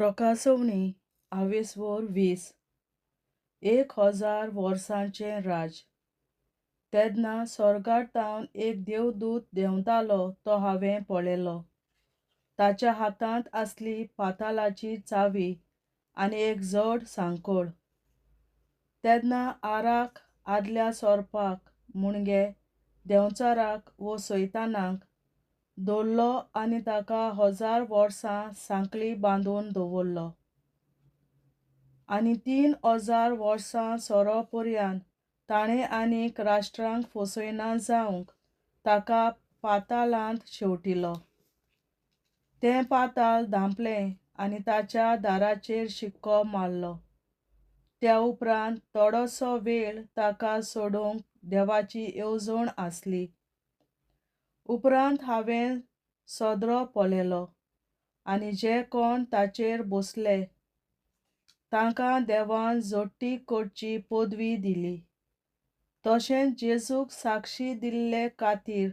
प्रकाशवणी 20 1000 वर्सांचें राज. तेन्ना स्वर्गांतावन एक देवदूत देंवतालो तो हांवें पळयलो. ताच्या हातांत आसली पातालाची चावी आनी एक जड सांकोळ. तेन्ना आराक आदल्या सोरपाक मुणगे देंवचाराक वो सैतानाक दवरलो आनी ताका 1000 वर्सां सांकळी बांदून दवरलो. आनी 3000 वर्सां सोरोपर्यंत ताणें आनीक राष्ट्रांक फसयना जावंक ताका पातालांत शेवटिलो. तें पाताल धांपलें आनी ताच्या दाराचेर शिक्को मारलो. त्या उपरांत थोडोसो वेळ ताका सोडूंक देवाची येवजण आसली. उपरांत हांवें सदरो पळयलो, आनी जे कोण ताचेर बसले तांकां देवान जोडटी करची पदवी दिली. तशेंच जेजूक साक्षी दिल्ले खातीर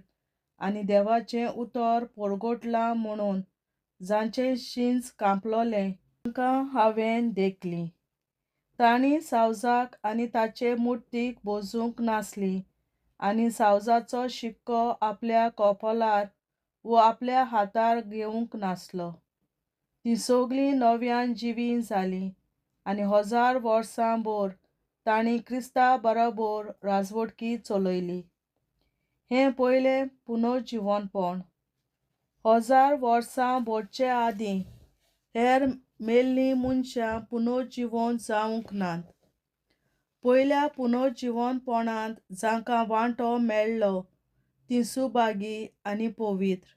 आनी देवाचें उतर परगटलां म्हणून जांचें शिंज कांपलोलें तांकां हांवें देखलीं. तांणी सावजाक आनी ताचे मुर्तीक भोसूंक नासलीं आनी सावजाचो शिक्को आपल्या कपोलार वो आपल्या हातार घेवंक नासलो. तीं सगळीं नव्यान जिवीं जालीं आनी 1000 वर्सां भर तांणी क्रिस्ता बरोबर राजवटकी चलयली. हें पयलें पुनर्जीवनपण. 1000 वर्सां भरचे आदीं हेर मेल्लीं मनशां पुनर्जीवन जावंक नात. पयल्या पुनर्जीवनपणांत जांकां वांटो मेळ्ळो तीं सुभागी आनी पवित्र.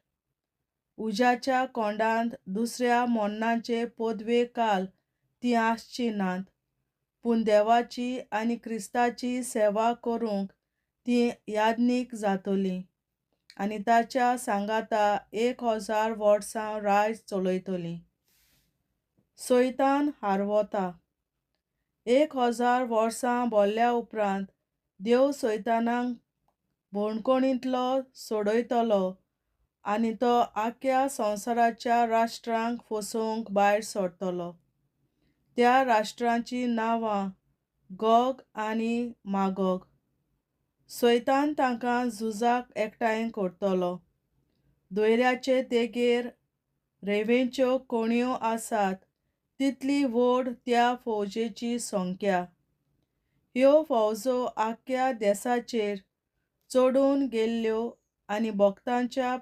उज्याच्या कोंडांत दुसऱ्या मरणाचे पदवेखाल तीं आसचीं नात, पूण देवाची आनी क्रिस्ताची सेवा करूंक तीं याज्ञीक जातलीं आनी ताच्या सांगाता 1000 वर्सां राज चलयतलीं. सैतान हारवता. 1000 वर्सां भरल्या उपरांत देव सैतानाक बंदखणींतलो सोडयतलो आनी तो आख्या संवसाराच्या राष्ट्रांक फसोवंक भायर सरतलो. त्या राष्ट्रांचीं नांवां गोग आनी मागोग. सैतान तांकां झुजाक एकठांय करतलो. दोयऱ्याचे देगेर रेंवेच्यो कोणयो आसात तितली व्हड त्या फौजेची संख्या. ह्यो फौजो आख्या देशाचेर चडून गेल्ल्यो आनी भक्तांच्या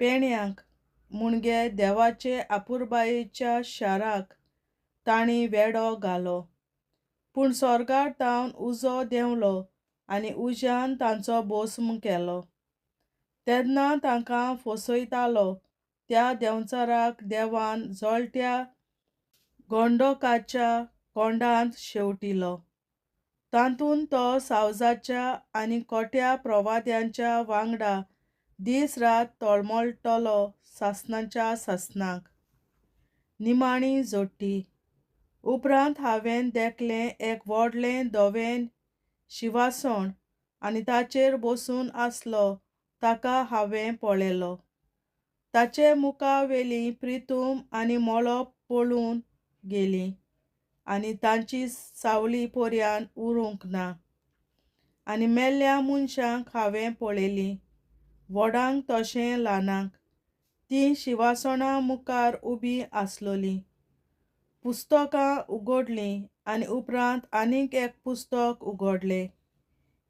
पेण्यांक मुणगे देवाचे आपुरबायेच्या शाराक तांणी वेढो घालो. पूण स्वर्गांतावन उजो देंवलो आनी उज्यान तांचो भस्म केलो. तेन्ना तांकां फसयतालो त्या देंवचाराक देवान जळट्या गंडोकाच्या कोंडांत शेवटिलो. तातूंत तो सावजाच्या आनी खोट्या प्रवाद्यांच्या वांगडा दीस रात तळमळटलो सासणाच्या सासणाक. निमाणी जोडटी. उपरांत हांवें देखलें एक व्हडलें धवें शिंवासन आनी ताचेर बसून आसलो ताका हांवें पळयलो. ताचे मुखावेलीं प्रितूम आनी मळब पळून गेलीं आनी तांची सावळी पर्यान उरूंक ना. आनी मेल्ल्या मनशांक हांवें पळयलीं, व्हडांक तशें ल्हानांक. तीं शिंवासणा मुखार उबीं आसलोलीं. पुस्तकां उगडलीं आनी उपरांत आनीक एक पुस्तक उगडलें.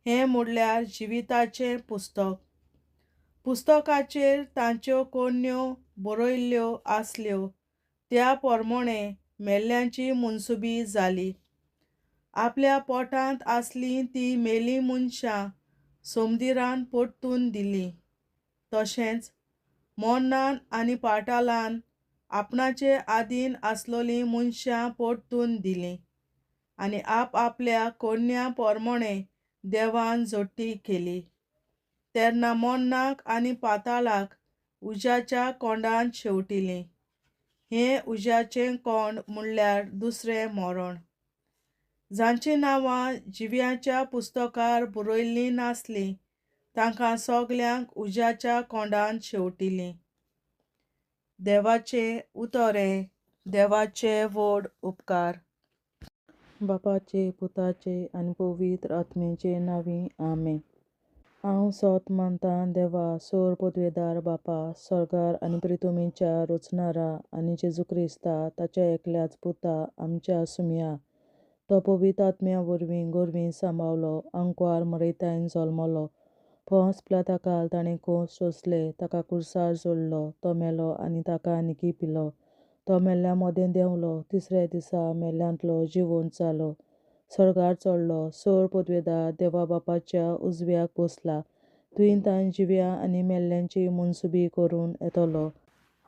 हें म्हणल्यार जिविताचें पुस्तक. पुस्तकाचेर तांच्यो कोणयो बरयल्ल्यो आसल्यो त्या प्रमाणें मेल्ल्यांची मनसुबी जाली. आपल्या पोटांत आसलीं तीं मेलीं मनशां समुद्रांत पडटून दिलीं. तशेंच मरणान आनी पातालान आपणाचे आदीन आसलोलीं मनशां पडटून दिलीं आनी आपल्या कोण्या प्रमाणें देवान जोडटी केली. तेन्ना मरणाक आनी पातालाक उज्याच्या कोंडांत शेवटिलीं. हें उज्याचें कोंड म्हणल्यार दुसरें मरण. जांचीं नांवां जिव्यांच्या पुस्तकार बरयल्लीं नासलीं तांकां सगल्यांक उज्याच्या कोंडांत शेवटिलीं. देवाचे उतोरे, देवाचे व्हड उपकार. बापाचे, पुताचे आनी पवित्र आत्म्याचे नांवी आमेन. हांव सोत मानतां देवा सोर पदवेदार बापा, स्वर्गार आनी पृथ्वीच्या रचणारा, आनी जेजू क्रिस्ता ताच्या एकल्याच पुता आमच्या सुमया. तो पवित्र आत्म्या वरवीं गोरवीं सांबावलो, अंकवार मरयतायन जल्मलो, पोंस पिलाताकाल ताणें खूंस सोंसले, ताका कुर्सार जोडलो, तो मेलो आनी ताका निकी पिलो. तो मेल्ल्या मोदें देंवलो, तिसऱ्या दिसा मेल्ल्यांतलो जिवंत जालो, स्वर्गार चडलो, सोर पदवेदार देवा बापाच्या उजव्याक बसला, तुयेन ताण जिव्या आनी मेल्ल्यांची मुनसुबी करून येतलो.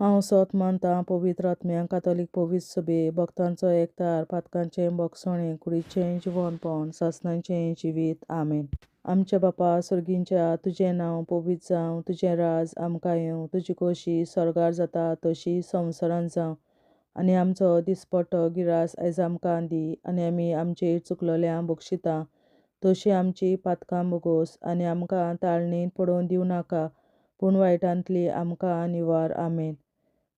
हांव सोत मानतां पवित्र आत्म्यांक, कातोलीक पवित्र सभे, भक्तांचो एकठार, पातकांचें बोगसणें, कुडीचें जिवंतपण, सासणाचें जिवीत. आमेन. आमच्या बापा सुर्गींच्या, तुजें नांव पवित्र जावं, तुजें राज आमकां येवं, तुजी खोशी स्वर्गार जाता तशी संवसारांत जावं. आनी आमचो दिसपट्टो गिरास आयज आमकां दी, आनी आमी आमचेर चुकलोल्यांक बक्षिता तशी आमची पातकां बोगोस, आनी आमकां ताळणेंत पडोवन दिवं नाका, पूण वायटांतली आमकां निवार. आमेन.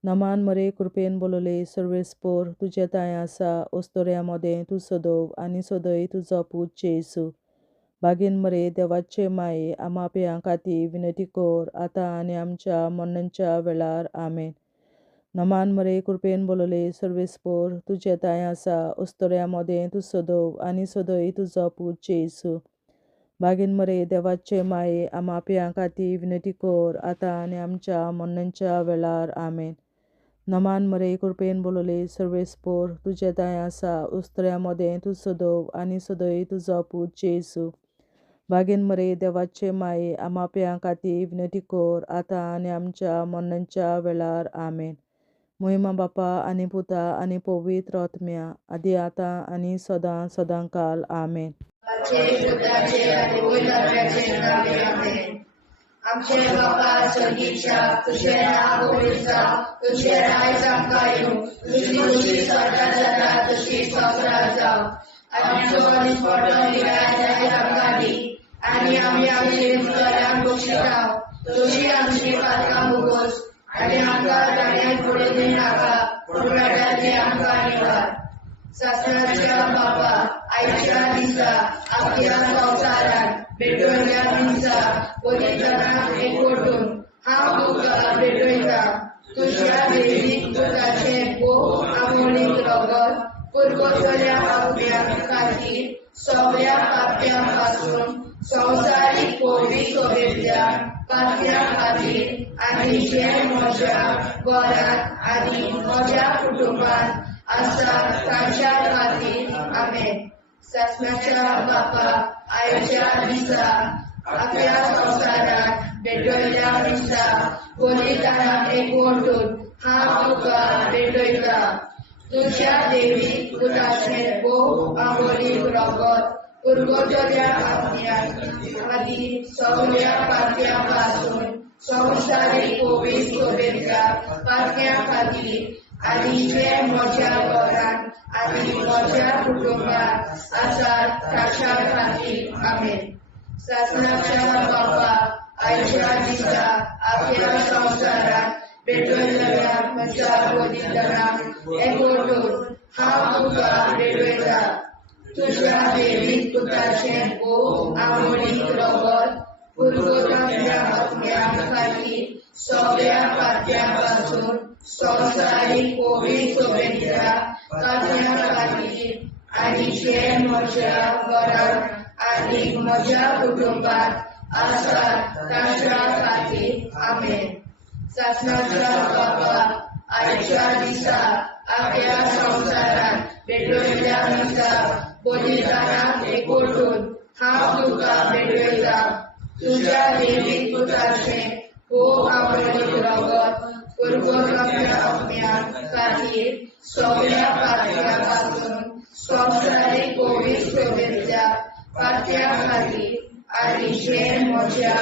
नमान मरे कृपेन बोलोले सर्वेस्पोर, तुजे ताय आसा ओस्तोऱ्या मोदें तूं सदोव, आनी सदय तुजो पूत जेसू. बागेन मरे देवाचे माये, आमा पियां खातीर विनंती कर, आतां आनी आमच्या मरणाच्या वेळार. आमेन. नमान मरे कृपेन बोलोले सर्वेस्पोर, तुजे ताय आसा ओस्तोऱ्या मोदें तूं सदोव, आनी सदय तुजो पूत जेसू. बागेन मरे देवाचे माये, आमा पियां खातीर विनंती कर, आतां आनी आमच्या मरणाच्या वेळार. आमेन. नमान मरे कृपेन बोलोले सर्वेस्पोर, तुजे ताय आसा ओस्तोऱ्या मोदें तूं सदोव, आनी सदय तुजो पूत जेसू. बागेन मरे देवाचे माये, आमा पियां खातीर विनंती कर, आतां आनी आमच्या मरणाच्या वेळार. आमेन. महिमा बापा आनी पुता आनी पवित्र आत्म्या, आदी आतां आनी सदां सदांकाल. आमेन. आमचे बापा स्वर्गीच्या, तुझें नांव पवित्र जावं, तुझें राज आमकां येवं, तुजी खुशी स्वर्गार जाता तशी संवसारांत जावं. आमचो दिसपट्टो गिरास आयज आमकां दी, आनी आमी आमचे चुकलोल्यांक बक्षिता तशी आमची पातकां बोगोस, आनी आमकां ताळणेंत पडोवन दिवं नाका, पूण वायटांतली आमकां निवार. सासणाच्या बापा, आयच्या दिसा आपल्या संवसारांत भेटवयल्या दिसा पवित्रांक एकवटून हांव तुका भेटयता. तुज्या देवीक पुताचें भोव आमोणीक रगत पुरगोसल्या आत्म्या खातीर सगळ्या पाप्यां पासून संवसारीक पवित्र सोबेतल्या पाप्यां खातीर, आनी जे म्हज्या घरांत आनी म्हज्या कुटुंबांत आसा तांच्या खातीर. आमेन. सासणाच्या बापा, आयच्या दिसा आपल्या संवसारांत भेटवयल्या दिसा पवित्रांक एकवटून हांव तुका भेटयता. तुज्या देवीक पुताचें भोव आमोणीक रगत पुरगोसल्या आत्म्या खातीर सगळ्या पाप्यां पासून संवसारीक पवित्र सोबेतल्या पाप्यां खातीर, आनी जे म्हज्या घरांत आनी म्हज्या कुटुंबांत आसात तांच्या खातीर. आमेन. सासणाच्या बापा, आयच्या दिसा आपल्या संवसारांत भेटवयल्या म्हज्या पवित्रांक एकवटून हांव तुका भेटयता. तुज्या देवीक पुताचें भोव आमोणीक रगत पुरगोसल्या आत्म्या खातीर सगळ्या पाप्यां पासून संवसारीक पवित्र सोबेतल्या पाप्यां खातीर, आनी जे म्हज्या घरांत आनी म्हज्या कुटुंबांत आसात तांच्या खातीर. आमेन. सासणाच्या बापा, आयच्या दिसा आपल्या संवसारांत भेटवयल्या दिसा पवित्रांक एकवटून हांव तुका भेटयता. तुज्या देवीक पुताचें भोव आमोणीक रगत पुरगोसल्या आत्म्या खातीर सगळ्या पाप्यां पासून संवसारीक पवित्र सोबेतल्या पाप्यां खातीर, आनी जे म्हज्या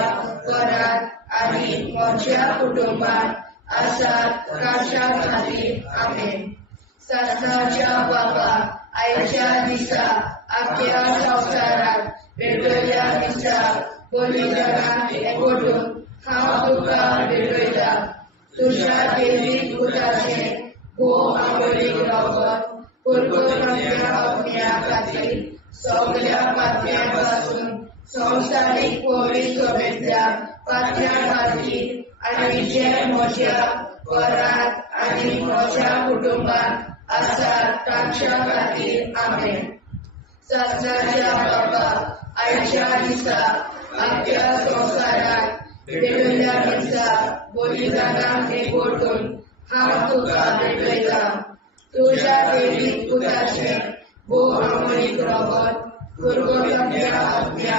घरांत आनी म्हज्या कुटुंबांत आसात तांच्या खातीर. आमेन. सासणाच्या बापा, आयच्या दिसा आपल्या संवसारांत भेटवयल्या दिसा पवित्रांक एकवटून हांव तुका भेटयता. तुज्या देवीक पातळीच्या आत्म्या खातीर सगळ्या पातळ्यांपासून संवसारीक पवित्र सभेच्या पातळ्या खातीर आनी जे म्हज्या घरांत आनी म्हज्या कुटुंबांत आसात तांच्या खातीर आमेन. शासनाच्या बाबा आयच्या दिसा आख्या संवसाराक भेटयल्या दिसा बलिदानाक एकवटून हांव तुका भेटयता. तुज्या वेळीक पुताचें बहुअमोलीक रगत पुरगोट्या आत्म्या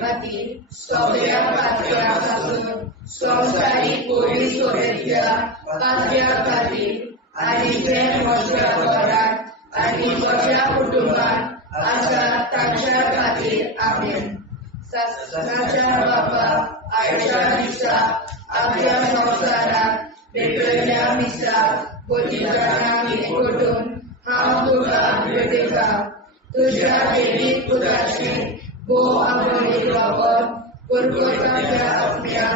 खातीर सगळ्या पातळ्यां पासून संवसारीक पवित्र सभेच्या पातळ्या खातीर आनी जे म्हज्या घरांत आनी म्हज्या कुटुंबांत आसात तांच्या खातीर आमेन. शासनाच्या बाबा आयच्या दिसा आपल्या संवसाराक भेटयल्या दिसा बलिदानाक एकवटून हांव तुका भेटयता. तुज्या वेळीक पुताचें बहुअमोलीक रगत पुरगोट्या आत्म्या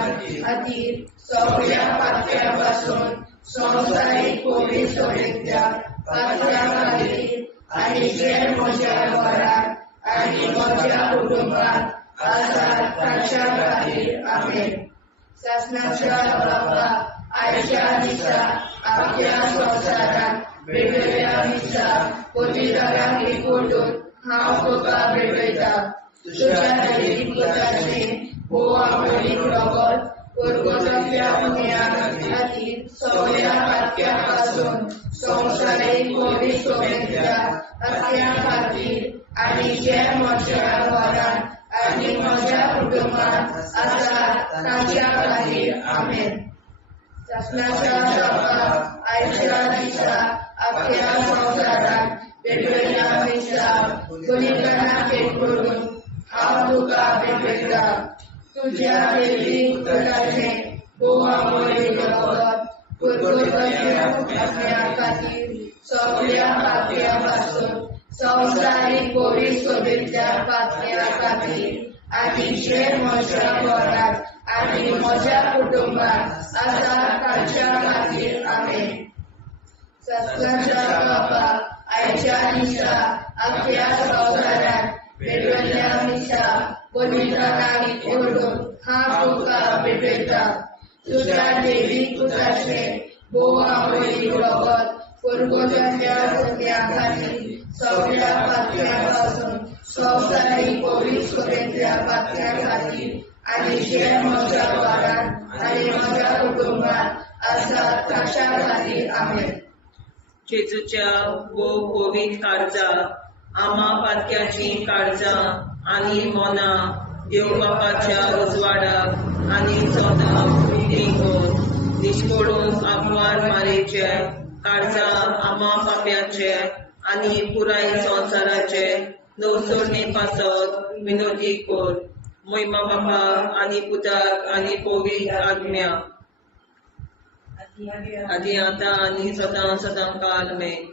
खातीर सगळ्या पातळ्यां पासून संवसारीक पवित्र सभेच्या पातळ्या खातीर आनी जे म्हज्या घरांत आनी म्हज्या कुटुंबांत आसात तांच्या खातीर आमेन. शासनाच्या बाबा आयच्या दिसा आपल्या संवसाराक भेटयल्या दिसा बलिदानाक एकवटून हांव तुका भेटयता. तुज्या वेळीक पुताचें बहुअमोलीक रगत पुरगोट्या आत्म्या खातीर सगळ्या पातळ्यां पासून संवसारीक पवित्र सभेच्या पातळ्या खातीर आनी जे म्हज्या घरांत आनी म्हज्या कुटुंबांत आसात तांच्या खातीर आमेन. शासनाच्या बाबा आयच्या दिसा आपल्या संवसाराक भेटयल्या दिसा बलिदानाक एकवटून हांव तुका भेटयता. तुज्या वेळीक पुताचें बहुअमोलीक रगत पुरगोट्या आत्म्या खातीर सगळ्या पातळ्यां पासून संवसारीक पवित्र सभेच्या पातळ्या खातीर आनी जे म्हज्या घरांत आनी म्हज्या कुटुंबांत आसात तांच्या खातीर आमेन. शासनाच्या बाबा आयच्या दिसा आपल्या संवसाराक भेटयल्या दिसा बलिदानाक एकवटून हांव तुका भेटयता. तुज्या वेळीक पुताचें बहुअमोलीक रगत पुरगोट्या आत्म्या खातीर सगळ्या पातळ्यां पासून संवसारीक पवित्र सभेच्या पातळ्या खातीर आनी जे म्हज्या घरांत आनी म्हज्या कुटुंबांत आसात तांच्या खातीर आमेन. जेजूच्या पवित्र काळजा आम्हा पातक्याची काळजां आनी मनां देव बापाच्या उजवाडाक आनी सदां देखून निश्कोडून आग्वार मारेचे काळजां आम्हा पाप्याचे आनी पुराय संवसाराचे नवसोडणे पासत विनोदी कोर. महिमा बापा आनी पुताक आनी पवित्र आत्म्या आदी आतां आनी सदां सदां काल आमेन.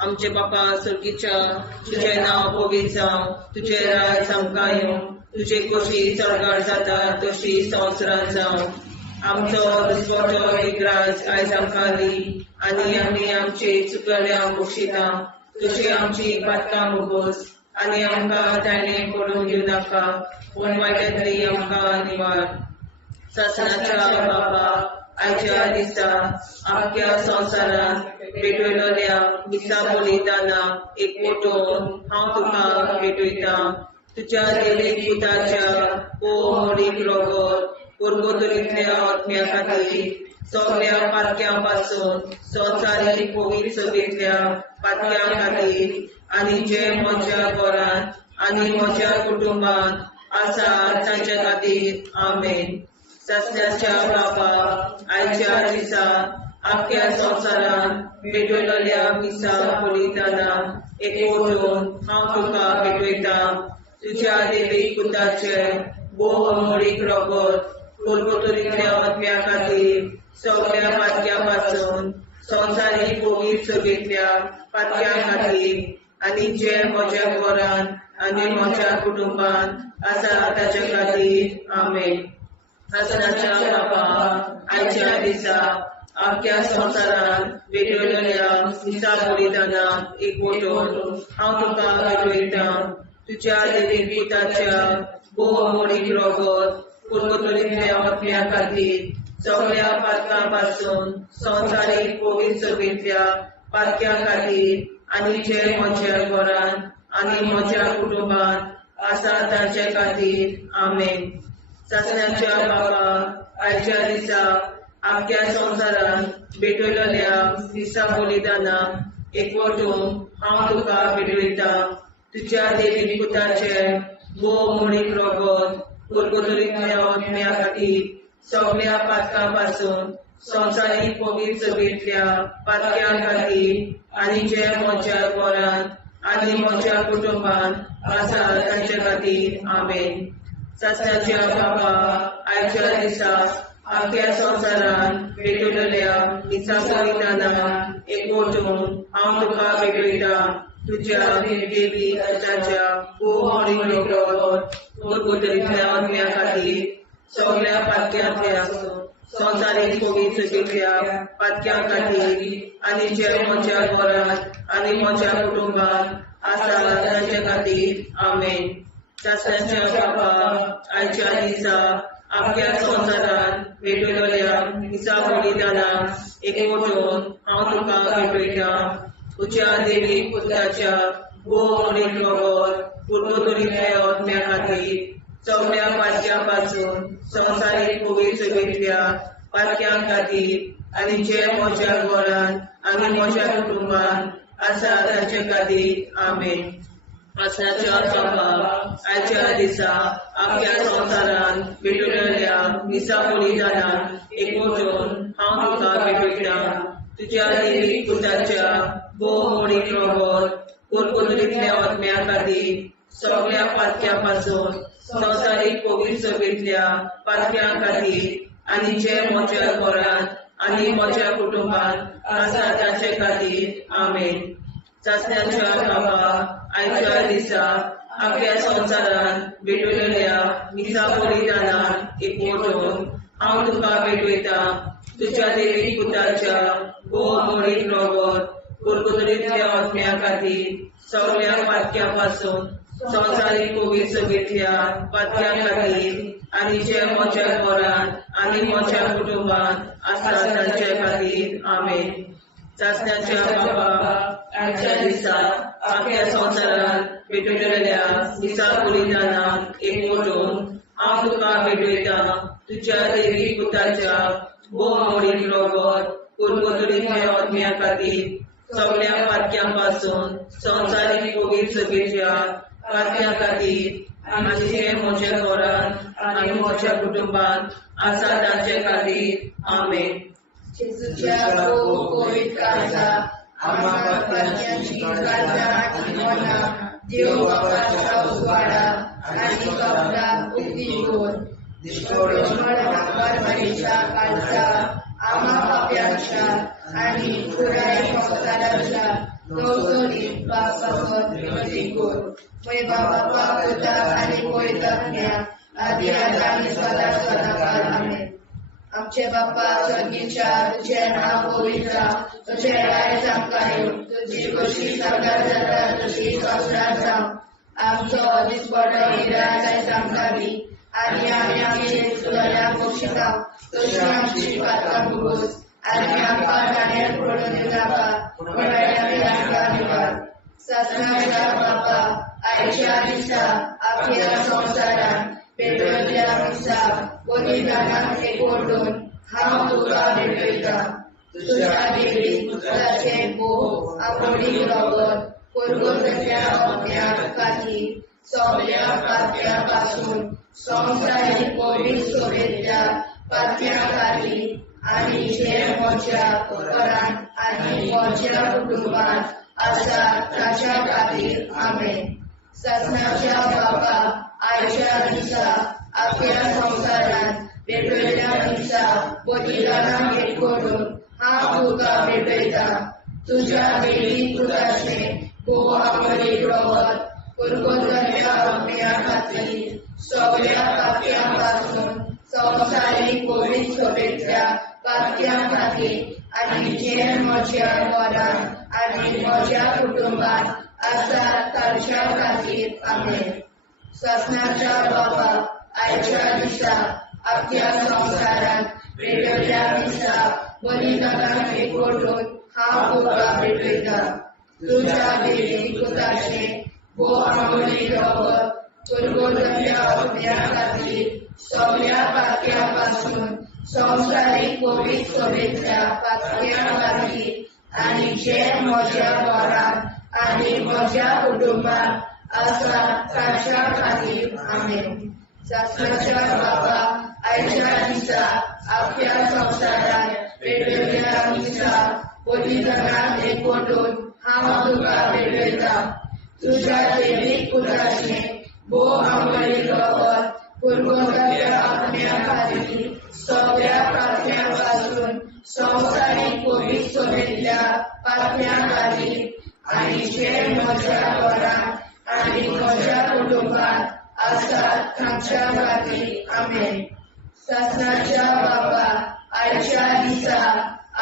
आमचे बापा सर्गीच्या तुझे नाव पवित्र जावं, तुझे राज आमकां येवं, तुझे कशी चडगाड जाता तशी संवसारांत जावं. आमचो दिसवटो विग्राज आयज आमकां दी आनी आमी आमचे चुकल्यांक बक्षिता. तुजी आमची पातकां मुगोस आनी आमकां ताणें पडून दिवं नाका, पूण वायटांतली आमकां निवार. शासनाच्या बापा आयच्या दिसा आख्या संवसाराक भेटयलोल्या दिसा बलिदानाक एकवटून हांव तुका भेटयता. तुज्या देवीक पुताच्या बहुअमोलीक रगत पुरगोट्या आत्म्या खातीर सगळ्या पातक्यां पासून संवसारीक पवित्र सभेच्या पातळ्या खातीर आनी जे म्हज्या घरांत आनी म्हज्या कुटुंबांत आसात तांच्या खातीर आमेन. शासनाच्या बापा आयच्या दिसा आख्या संवसाराक भेटयलोल्या दिसा बलिदानाक एकवटून हांव तुका भेटयता. तुज्या देवीक पुताचें बहुअमोलीक रगत पुरगोट्या आत्म्या खातीर सगळ्या पातक्यां पासून संवसारीक पवित्र सभेच्या पातळ्या खातीर आनी जे म्हज्या घरांत आनी म्हज्या कुटुंबांत आसा ताच्या खातीर आमेन. शासनाच्या बापा आयच्या दिसा आख्या संवसारान भेटयलेल्या दिसा बलिदानाक एकवटून हांव तुका भेटयता तुज्या देवीक पुताच्या भोवमोडीक रगत पुर्वतुरींतल्या आत्म्या खातीर सगळ्या पातकां पासून संवसारीक पवित्र सभेंतल्या पातक्या खातीर आनी जे म्हज्या घरान आनी म्हज्या कुटुंबान आसा ताचे खातीर आमेन. सत्याच्या बाबा आयच्या दिसा आख्या संवसारान भेटयलेल्या दिसा बलिदानाक एकवटून हांव तुका भेटयता तुज्या देवीक पुताचे भोवमोडीक रगत पुर्वतुरींतल्या आत्म्या खातीर सगळ्या पातकां पासून संवसारीक पवित्र सभेंतल्या पातक्या खातीर आनी जे म्हज्या घरान आनी म्हज्या कुटुंबान आसा ताचे खातीर आमेन. सत्याच्या बाबा आयच्या दिसा आख्या संवसारान भेटयलेल्या दिसा बलिदानाक एकवटून हांव तुका भेटयता तुज्या देवीक पुताच्या भोवमोडीक रगत पुर्वतुरींतल्या आत्म्या खातीर सगळ्या पातक्यांतल्या संवसारीक पवित्र सभेंतल्या पातक्या खातीर आनी जे म्हज्या घरान आनी म्हज्या कुटुंबान आसा ताचे खातीर आमेन. सत्याच्या बाबा आयच्या दिसा आख्या संवसारान भेटयलेल्या दिसा बलिदानाक एकवटून हांव तुका भेटयता तुज्या देवीक पुताच्या भोवमोडीक रगत पुर्वतुरींतल्या आत्म्या खातीर सगळ्या पातक्यां पासून संवसारीक पवित्र सभेंतल्या पातक्या खातीर आनी जे म्हज्या घरान आनी म्हज्या कुटुंबान आसा ताचे खातीर आमेन. सत्याच्या बाबा आयच्या दिसा आख्या संवसारान भेटयलेल्या दिसा बलिदानाक एकवटून हांव तुका भेटयता तुज्या देवीक पुताच्या भोवमोडीक रगत पुर्वतुरींतल्या आत्म्या खातीर सगळ्या पातक्यां पासून संवसारीक पवित्र सभेंतल्या पातक्या खातीर आनी जे म्हज्या घरान आनी म्हज्या कुटुंबान आसा ताचे खातीर आमेन. सत्याच्या बाबा आयच्या दिसा आख्या संवसारान भेटयलेल्या दिसा बलिदानाक एकवटून हांव तुका भेटयता तुज्या देवीक पुताच्या भोवमोडीक रगत पुर्वतुरींतल्या आत्म्या खातीर सगळ्या पातक्यां पासून संवसारीक पवित्र सभेंतल्या पातक्या खातीर आनी जे म्हज्या घरान आनी म्हज्या कुटुंबान आसा ताचे खातीर आमेन. सत्याच्या बाबा आयच्या दिसा आख्या संवसारान भेटयलेल्या दिसा बलिदानाक एकवटून हांव तुका भेटयता तुज्या देवीक पुताच्या भोवमोडीक रगत पुर्वतुरींतल्या आत्म्या खातीर सगळ्या पातक्यां पासून संवसारीक पवित्र सभेंतल्या पातक्या खातीर आनी जे म्हज्या घरान आनी म्हज्या कुटुंबान आसा ताचे खातीर आमेन. जेजूच्या पवित्र काळजा आम्हा पातक्यांची काळजा आनी मना देव बापाच्या उजवाडा आनी कपडा उक्ती दोर परमेच्या काळजा आम्हा पाप्यांच्या आनी पुराय संवसाराच्या नवसरीत पापावर विनंती कर. पै बाबा पुता आनी पवित्रात्म्या आदी आनी सदा सदाकाळ आमेन. आमचे बापा स्वर्गीच्या तुझे नाव पवित्र तुझे राय आमकां तुजी कशी सरकार जाता तशी संसार जावं. आमचो दिसपडो हिराय आमकां दी आनी आमी आमची चुकल्याक बक्षिसांव तशी आमची पातकां भोगोस आनी आमकां गाण्यार पडून नाका पूण आमी आमकां निवार. सत्याच्या बापा आयच्या दिसा आख्या संवसारान भेटयलेल्या दिसा बलिदानाक एकवटून हांव तुका भेटयता तुज्या देवीक पुताचे भोवमोडीक रगत पुर्वतुरींतल्या आत्म्या खातीर सगळ्या पातक्यां पासून संवसारीक पवित्र सभेंतल्या पातक्या खातीर आनी जे म्हज्या घरान आनी म्हज्या कुटुंबान आसा ताच्या खातीर आमेन. सत्याच्या बापा आयच्या दिसा आख्या संवसारान भेटयलेल्या दिसा बलिदानाक एकवटून हांव तुका भेटयता तुज्या देवीक पुताचे भोवमोडीक रगत पुर्वतुरींतल्या आत्म्या खातीर सगळ्या पातक्यां पासून संवसारीक कोवीड सोबेतल्या पातक्यां खातीर आनी जे म्हज्या घरांत आनी म्हज्या कुटुंबांत आसात तांच्या खातीर आमेन. ससनाच्या बाबा, आयच्या दिसा आख्या संवसारांत भेटयल्ल्या दिसा बलिदानाक एकवटून हांव तुका भेटयता. तुज्या देवी पुताचें भोव आंबोळी रगत पुरगोटल्या अपन्या खातीर सगळ्या पातक्यां पासून संवसारीक कोवीड सोबेतल्या पातक्यां खातीर आनी जे म्हज्या घरांत आनी म्हज्या कुटुंबांत आसा तांच्या खातीर आमेन. ससनाच्या बाबा, आयच्या दिसा आख्या संवसारांत भेटयल्ल्या दिसा बलिदानाक एकवटून हांव तुका भेटयता. तुज्या देवीक पुताचें भोव आंबोळी रगत पुरगोटल्या अपन्या खातीर सगळ्या पातक्यां पासून संवसारीक कोवीड सोबेतल्या पातक्यां खातीर आनी जे म्हज्या घरांत आनी म्हज्या कुटुंबांत आसात तांच्या खातीर आमेन. ससनाच्या बाबा, आयच्या दिसा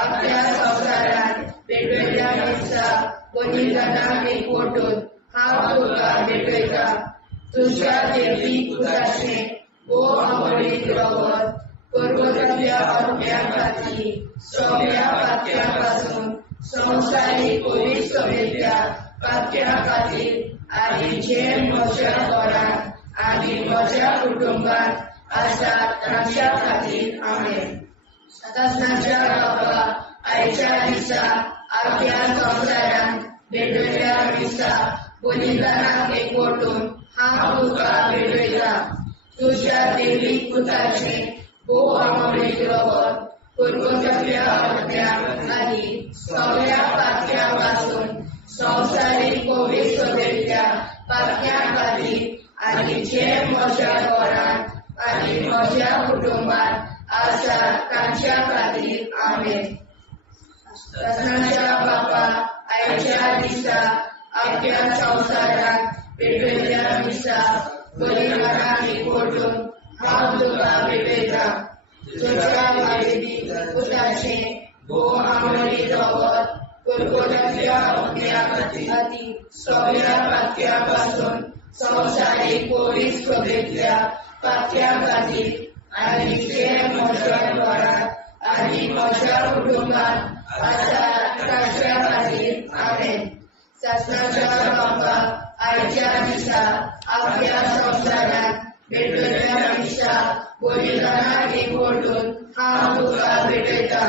आख्या संवसारांत भेटयल्ल्या दिसा बलिदानाक एकवटून हांव तुका भेटयता. तुज्या देवीक पुताचें भोव आंबोळी रगत पुरगोटल्या अपन्या खातीर सगळ्या पातक्यां पासून संवसारीक कोवीड सोबेतल्या पातक्यां खातीर आनी जे म्हज्या घरांत आनी म्हज्या कुटुंबांत आसात तांच्या खातीर आमेन. ससनाच्या बाबा, आयच्या दिसा आख्या संवसारांत भेटयल्ल्या दिसा बलिदानाक एकवटून हांव तुका भेटयता. तुज्या देवीक पुताचें भोव आंबोळी रगत पुरगोटल्या अपन्या खातीर सगळ्या पातक्यां पासून संवसारीक कोवीड सोबेतल्या पातक्यां खातीर आनी जे म्हज्या घरांत आनी म्हज्या कुटुंबांत आसा तांच्या खातीर आमेन. ससनाच्या बाबा, आयच्या दिसा आख्या संवसारांत भेटयल्ल्या दिसा बलिदानाक एकवटून हांव तुका भेटयता. तुज्या देवीक पुताचें भोव आंबोळी रगत पुरगोटल्या अपन्या खातीर सगळ्या पातक्यां पासून संवसारीक कोवीड सोबेतल्या पातक्यां खातीर आनी जे म्हज्या घरांत आनी म्हज्या कुटुंबांत आसा तांच्या खातीर आमेन. ससनाच्या बाबा, आयच्या दिसा आख्या संवसारांत भेटयल्ल्या दिसा बलिदानाक एकवटून हांव तुका भेटयता.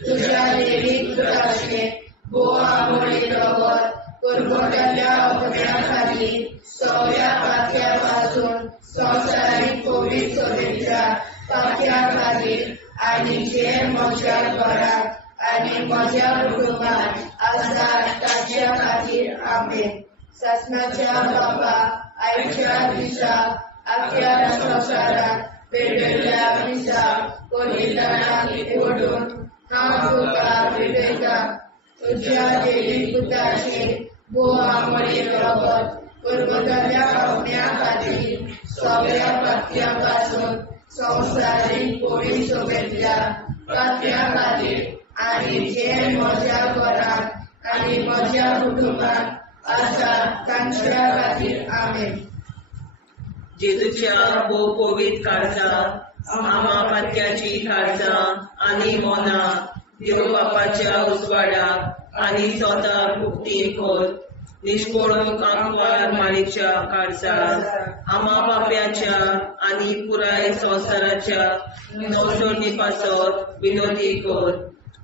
तुज्या देवीक पुताचें भोव आंबोळी रगत पुरगोटल्या अपन्या खातीर सगळ्या पातक्यां पासून संवसारीक कोवीड सोबेतल्या पातक्यां खातीर आनी जे म्हज्या घरांत आनी म्हज्या कुटुंबांत आसा तांच्या खातीर आमेन. ससनाच्या बाबा, आयच्या दिसा आख्या संवसारांत भेटयल्ल्या दिसा बलिदानाक एकवटून हांव तुका भेटयता. तुज्या देवीक पुताचें भोव आंबोळी रगत पुरगोटल्या अपन्या खातीर सगळ्या पातक्यां पासून संवसारीक कोवीड सोबेतल्या पातक्यां खातीर आनी जे म्हज्या घरांत आनी म्हज्या कुटुंबांत आसा तांच्या खातीर आमेन. जेजूच्या भोव कोवीड काळजां आमा पातक्याची काळजां आनी मोना देव बापाच्या उजवाडाक आनी स्वता मुक्ती कोर. निष्पळूक आंकवार माळेच्या काळजार आमा बाप्याच्या आनी पुराय संवसाराच्या नवसोडणी पासत विनोदी कोर.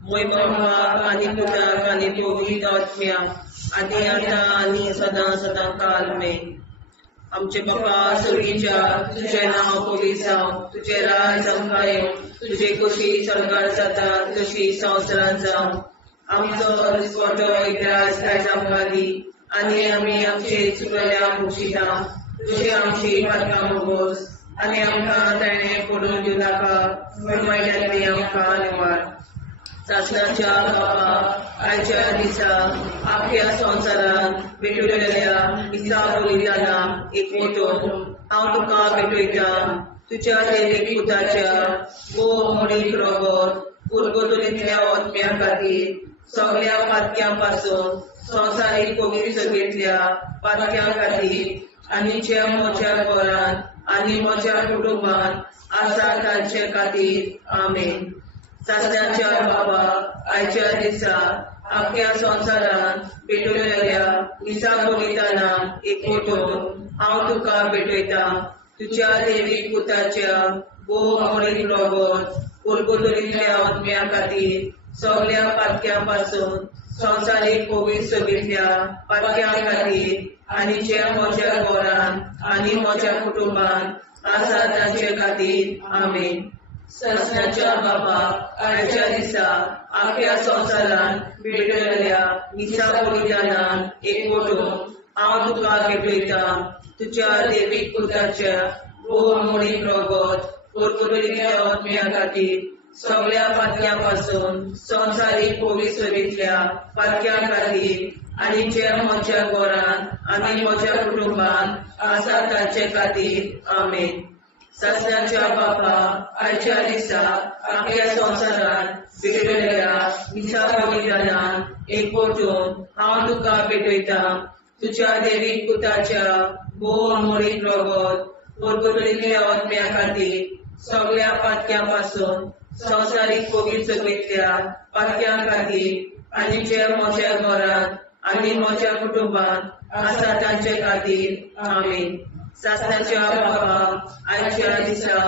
मोय बापाक आनी पुताक आनी पवित्र आत्म्याक आदी आतां आनी सदां सदां काल मेन. आमचे बापा सुर्गीच्या तुझें नांव पवित्र जावं, तुजें राज आमकां येवं, तुजी कशी सरकार जाता तशी संवसारांत जावं. आमचो दिसवटो एकदांच आयज आमकां दी आनी आमी आमचे चुकल्यांक बक्षिता. तुजी आमची पातकां भोगोस आनी आमकां ताणें पडून दिवं नाका, वायट्यांतली आमकां निवार. सासणाच्या बाबा आयच्या दिसा आख्या संवसारांत भेटयल्ल्या दिसा बलिदानाक एकवटून हांव तुका भेटयता. तुझ्या दैवीक पुताच्या मोडीक रगत उरगतुलींतल्या आत्म्या खातीर सगळ्या पातक्यां संवसारीक पवित्रतेंतल्या पातक्यां खातीर आनी जे म्हज्या घरांत आनी म्हज्या कुटुंबांत आसा तांचे खातीर आमेन. सासऱ्याच्या बाबा आयच्या दिसा आख्या संवसारांत पेटयलेल्या दिसा बलिदानाक एकवटून हांव तुका भेटयता. तुझ्या दैवीक पुताच्या मोडीक रगत उरगतुलींतल्या आत्म्या खातीर सगळ्या पातक्यां संवसारीक पवित्रतेंतल्या पातक्यां खातीर आनी जे म्हज्या घरांत आनी म्हज्या कुटुंबांत आसा तांचे खातीर आमेन. सासऱ्याच्या बाबा आयच्या दिसा आख्या संवसारांत भेटयलेल्या दिसा बलिदानाक एकवटून हांव तुका भेटयता. तुझ्या दैवीक पुताच्या मोडीक रगत उरगतुलींतल्या आत्म्या खातीर सगळ्या पातक्यां संवसारीक पवित्रतेंतल्या पातक्यां खातीर आनी जे म्हज्या घरांत आनी म्हज्या कुटुंबांत आसा तांचे खातीर आमेन. सासऱ्याच्या बापा आयच्या दिसा आख्या संवसारांत भेटयलेल्या दिसा बलिदानाक एकवटून हांव तुका भेटयता. तुझ्या दैवीक पुताच्या मोडीक रगत उरगतुलींतल्या आत्म्या खातीर सगळ्या पातक्यां संवसारीक पवित्रतेंतल्या पातक्यां खातीर आनी जे म्हज्या घरांत आनी म्हज्या कुटुंबांत आसा तांचे खातीर आमेन. सासऱ्याच्या बाबा आयच्या दिसा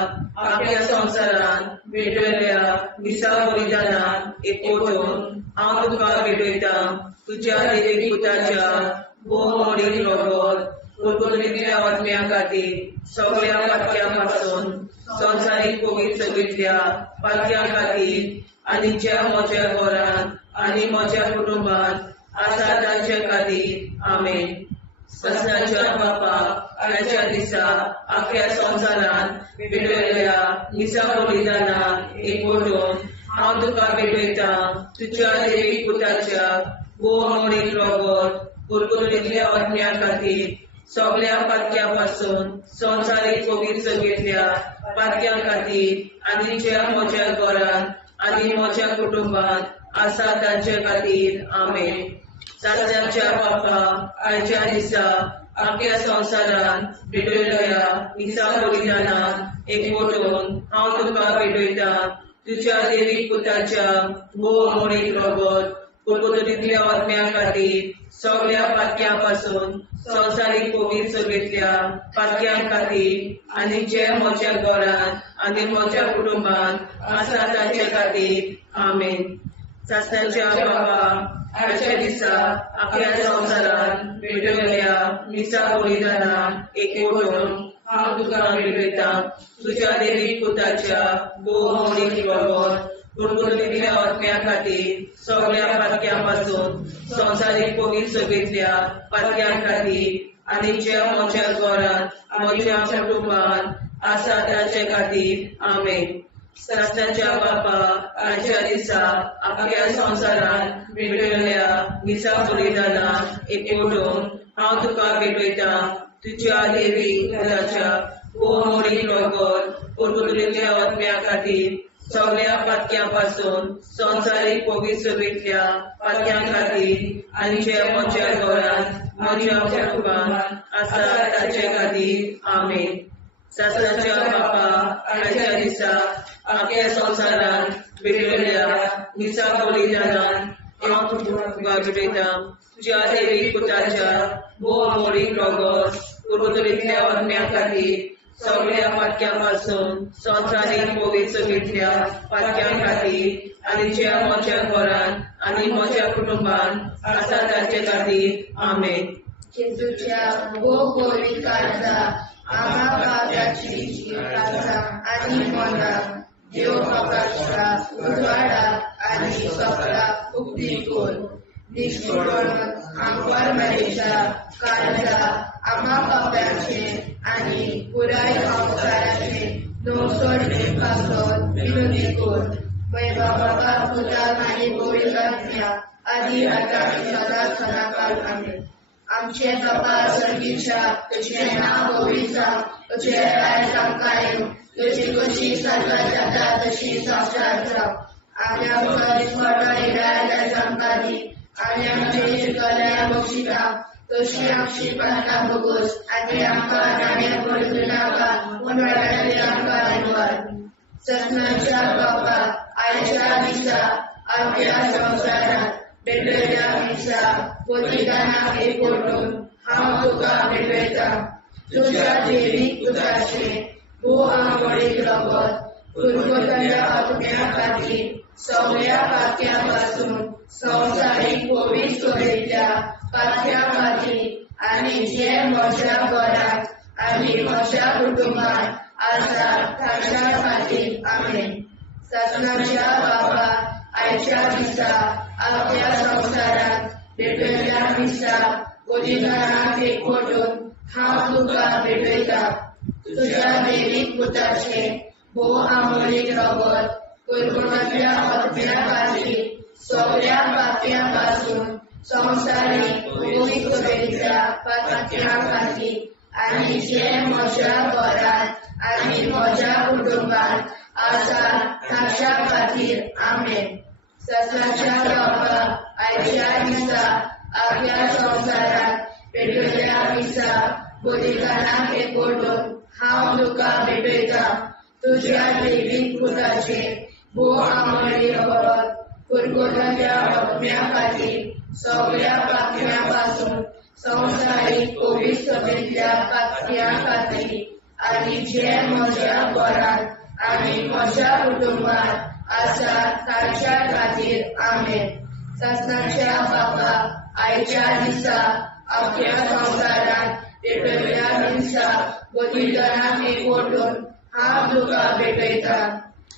आख्या संवसारांत भेटयलेल्या दिसा बलिदानाक एकवटून हांव तुका भेटयता. तुझ्या दैवीक पुताच्या मोडीक रगत उरगतुलींतल्या आत्म्या खातीर सगळ्या पातक्यां संवसारीक पवित्रतेंतल्या पातक्यां खातीर आनी जे म्हज्या घरांत आनी म्हज्या कुटुंबांत आसा तांचे खातीर आमेन. सासऱ्याच्या बापा आयच्या दिसा आख्या संवसारांत भेटयलेल्या दिसा बलिदानाक एकवटून हांव तुका भेटयता. तुझ्या दैवीक पुताच्या मोडीक रगत उरगतुलींतल्या आत्म्या खातीर सगळ्या पातक्यां संवसारीक पवित्रतेंतल्या पातक्यां खातीर आनी जे म्हज्या घरांत आनी म्हज्या कुटुंबांत आसा तांचे खातीर आमेन. सासऱ्याच्या बापा आयच्या दिसा आख्या संवसारांत भेटयलेल्या दिसा बलिदानाक एकवटून हांव तुका भेटयता. तुझ्या दैवीक पुताच्या मोडीक रगत उरगतुलींतल्या आत्म्या खातीर सगळ्या पातक्यां संवसारीक पवित्रतेंतल्या पातक्यां खातीर आनी जे म्हज्या घरांत आनी म्हज्या कुटुंबांत आसा तांचे खातीर आमेन. सासऱ्याच्या बाबा आयच्या दिसा आख्या संवसारांत भेटयलेल्या दिसा बलिदानाक एकवटून हांव तुका भेटयता. तुझ्या दैवीक पुताच्या मोडीक रगत उरगतुलींतल्या आत्म्या खातीर सगळ्या पातक्यां संवसारीक पवित्रतेंतल्या पातक्यां खातीर आनी जे म्हज्या घरांत म्हज्या कुटुंबांत आसा तांचे खातीर आमेन. सासऱ्याच्या बापा आयच्या दिसा आख्या संवसारांत भेटयलेल्या दिसा बलिदानाक एकवटून हांव तुका भेटयता. तुझ्या दैवीक पुताच्या मोडीक रगत उरगतुलींतल्या आत्म्या खातीर सगळ्या पातक्यां संवसारीक पवित्रतेंतल्या पातक्यां खातीर आनी जे म्हज्या घरांत म्हज्या कुटुंबांत आसा तांचे खातीर आमेन. सासऱ्याच्या बापा आयच्या दिसा आख्या संवसारांत भेटयलेल्या दिसा बलिदानाक हांव तुका भेटयता. तुझ्या दैवीक पुताच्या मोडीक रगत उरगतुलींतल्या आत्म्या खातीर सगळ्या पातक्यां संवसारीक पवित्रतेंतल्या पातक्यां खातीर आनी जे म्हज्या घरांत आनी म्हज्या कुटुंबांत आसा तांचे खातीर आमेन. जेजूच्या पवित्र काळजा आम्हा पापाची काळजा आनी मोनाक देव प्रकाशा उजवाडा आनी सपला उक्ती कर. निष्ठुरण आमकां मेळीच्या काळजा आम्हा पापाचे आनी पुराय संवसाराचे नवसोडणे पासत विनोदी कर. बाबा पुता आनी पवित्र आत्म्या आदी आता सदा सदाकाळ आमेन. आमचे बापा स्वर्गीच्या तुझे नाव पवित्र तुझे राय संकाय तुझी कशी स्वर्गात जाता तशी संसारात राव आम्ही आमच्या स्मरण इरायला संकादी आणि आमचे शिकल्या बक्षिता तशी आमची प्रार्थना बघूस आणि आमका नाण्या पडू नाका उन्हाळ्यात आमका अनवर ससनाच्या बापा आयच्या दिसा आपल्या संसारात भेटलेल्या मिसा पोतिदाना एकवटून हांव तुका भेटयता तुझ्या देवीक पुताचे भू आंबोळीक रगत पुरगोतल्या आत्म्या खातीर सगळ्या पात्यापासून संवसारीक पवित्र सोयेच्या पाथ्या खातीर आनी जे म्हज्या घरात आनी म्हज्या कुटुंबात आसा ताच्या खातीर आमेन ससनाच्या बाबा आयच्या दिसा आपल्या संसारात भेटलेल्या मिसा पोतिदानाक एकवटून हांव तुका भेटयता तुझ्या देवीक पुताचे भोव आंबोळीक रगत पुरगोतल्या आत्म्या खातीर सगळ्या पात्यापासून संवसारीक पवित्र सोयेच्या पाथ्या खातीर आनी जे म्हज्या घरात आनी म्हज्या कुटुंबात आसा ताच्या खातीर आमेन ससनाच्या बाबा आयच्या दिसा आपल्या संसारात भेटलेल्या मिसा पोतिदानाक एकवटून हांव तुका भेटयता तुझ्या देवीक पुताचे भोव आंबोळीक रगत पुरगोतल्या आत्म्या खातीर सगळ्या पात्यापासून संवसारीक पवित्र सोयेच्या पाथ्या खातीर आनी जे म्हज्या घरात आनी म्हज्या कुटुंबात आसा ताच्या खातीर आमेन ससनाच्या बाबा आयच्या दिसा आपल्या संसारात भेटलेल्या मिसा पोतिदानाक एकवटून हांव तुका भेटयता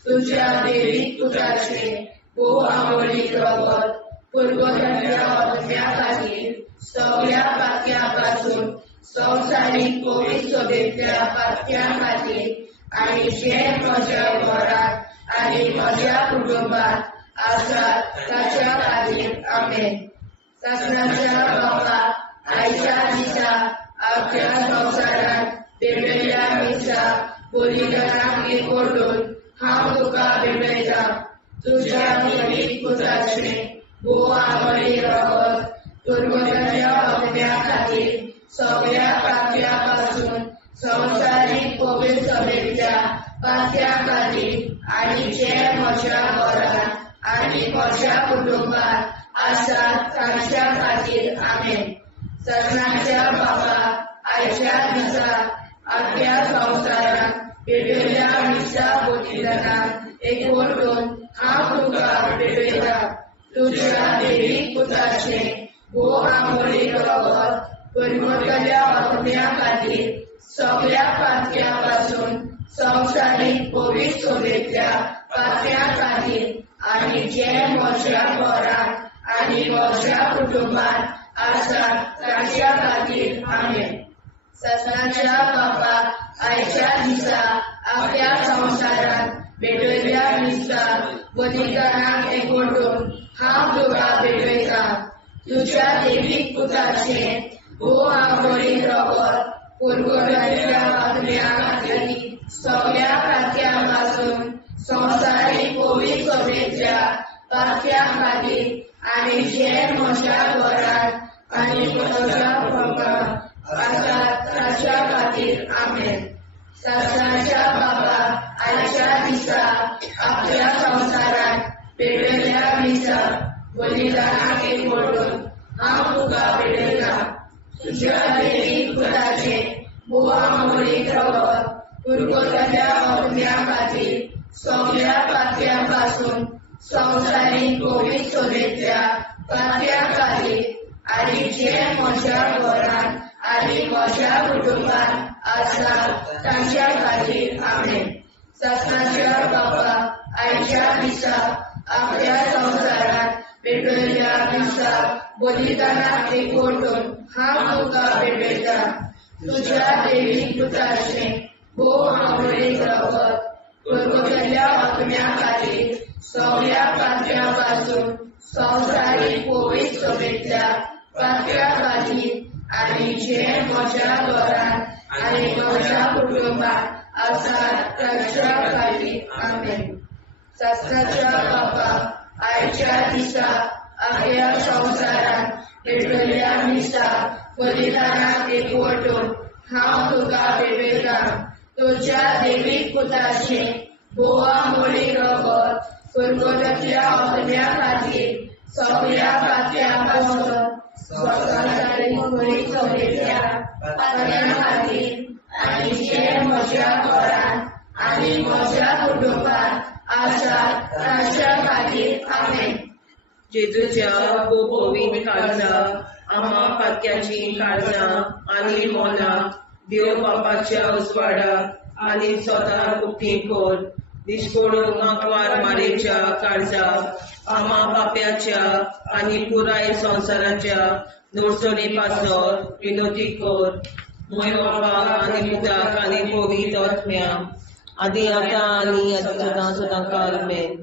तुझ्या देवीक पुताचे भोव आंबोळीक रगत पुरगोतल्या आत्म्या खातीर सगळ्या पात्यापासून संवसारीक पवित्र सोयेच्या पाथ्या खातीर आनी जे म्हज्या घरात आनी म्हज्या कुटुंबात आसा ताच्या खातीर आमेन ससनाच्या बाबा आयच्या दिसा आपल्या संसारात भेटलेल्या मिसा पोतिदानाक एकवटून हांव तुका भेटयता तुझ्या देवीक पुताचे भोव आंबोळीक रगत पुरगोतल्या आत्म्या खातीर सगळ्या पात्यापासून संवसारीक पवित्र सोयेच्या पाथ्या खातीर आनी जे म्हज्या घरात आनी म्हज्या कुटुंबात आसा ताच्या खातीर आमेन ससनाच्या बाबा आयच्या दिसा आपल्या संसारात भेटलेल्या मिसा पोतिदानाक एकवटून हांव तुका भेटयता तुझ्या देवीक पुताचे भोव आंबोळीक रगत पुरगोतल्या आत्म्या खातीर सगळ्या पात्यापासून संवसारीक पवित्र सोयेच्या पाथ्या खातीर आनी जे म्हज्या घरात आनी म्हज्या कुटुंबात आसा ताच्या खातीर आमेन ससनाच्या बाबा आयच्या दिसा आपल्या संसारात भेटलेल्या मिसा पोतिदानाक एकवटून हांव तुका भेटयता तुझ्या देवीक पुताचे भोव आंबोळीक रगत पुरगोतल्या आत्म्या खातीर सगळ्या पात्यापासून संवसारीक पवित्र सोयेच्या पाथ्या खातीर आनी जे म्हज्या घरात आनी म्हज्या कुटुंबात आसा ताच्या खातीर आमेन ससनाच्या बाबा आयच्या दिसा आपल्या संसारात भेटलेल्या मिसा पोतिदानाक एकवटून हांव तुका भेटयता तुझ्या देवीक पुताचे भोव आंबोळीक रगत पुरगोतल्या आत्म्या खातीर सगळ्या पात्यापासून संवसारीक पवित्र सोयेच्या पाथ्या खातीर आनी जे म्हज्या घरात आनी म्हज्या कुटुंबात आसा ताच्या खातीर आमेन ससनाच्या बाबा आयच्या दिसा आपल्या संसारात भेटलेल्या मिसा पोतिदानाक एकवटून हांव तुका भेटयता तुझ्या देवीक पुताचे भोव आंबोळीक रगत पुरगोतल्या आत्म्या खातीर सगळ्या पात्यापासून संवसारीक पवित्र सोयेच्या पाथ्या खातीर आनी जे म्हज्या घरांत आनी म्हज्या कुटुंबात आसात तांच्या खातीर आमेन. शास्त्राच्या बापा आयच्या दिसा आख्या संवसारांत पेटयल्ल्या मिसा बलिदानाक एकवटून हांव तुका भेटयता. तुज्या देवीक पुताचें बोवा मोडी रगत कुरकुरांतल्या अग्न्या खातीर सगळ्या पात्यां पासून स्वताची बळी चलयल्या पात्यां खातीर आनी जे म्हज्या घरांत आनी म्हज्या कुटुंबात आसात तांच्या खातीर आमेन. जेजूच्या पवित्र काळजा आम्हा पातक्याची काळजा आनी मोला देव बापाच्या उजवाडाक आनी स्वता उक्ती कोर. दिसपडून आंकवार मारेच्या काळजा आम्हा पाप्याच्या आनी पुराय संवसाराच्या नोडचणी पासोर विनोदी कोर. मोय बापाक आनी पुताक आनी पवित्र आत्म्या आदी आतां आनी सदां सदां काल आमेन.